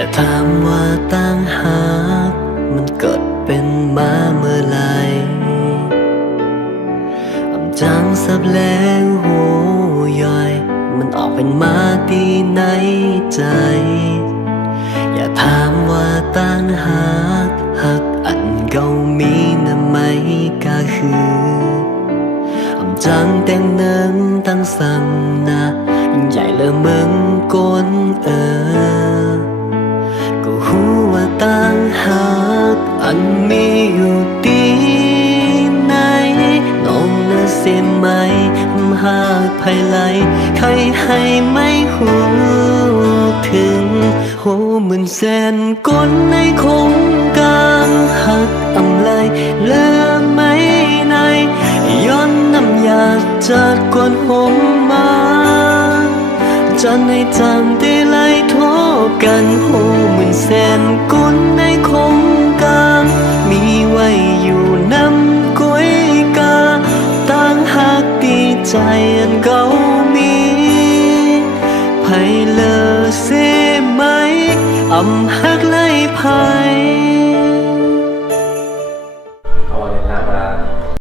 อย่าถามว่าตั้งหากมันเกิดเป็นมาเมื่อไรอำจังสับแรงหัวยอยมันออกเป็นมาตีในใจ อย่าถามว่าตั้งหากหักอันเก่ามีนะไหมก็คืออำจังแต่งหนึ่งตั้งสั่งนะใหญ่เลยมึงก้นก็หูว่าตั้งหากอันมีอยู่ที่ไหนน้องน่ะเสียไหมหากภายไหลใครให้ไม่หูถึงโหเหมือนแสนก้นในคงกลางหักอำไลเลือไม่ในย้อนน้ำยาจากกวนผมมาจะในจำได้ไล่ทบกันโหเหมือนแสนก้นในคงกลางมีไว้อยู่น้ำกุ้ยกาตั้งหักดีใจอันเก่ามีไผเลอเสไหมอำหักไล่ภาย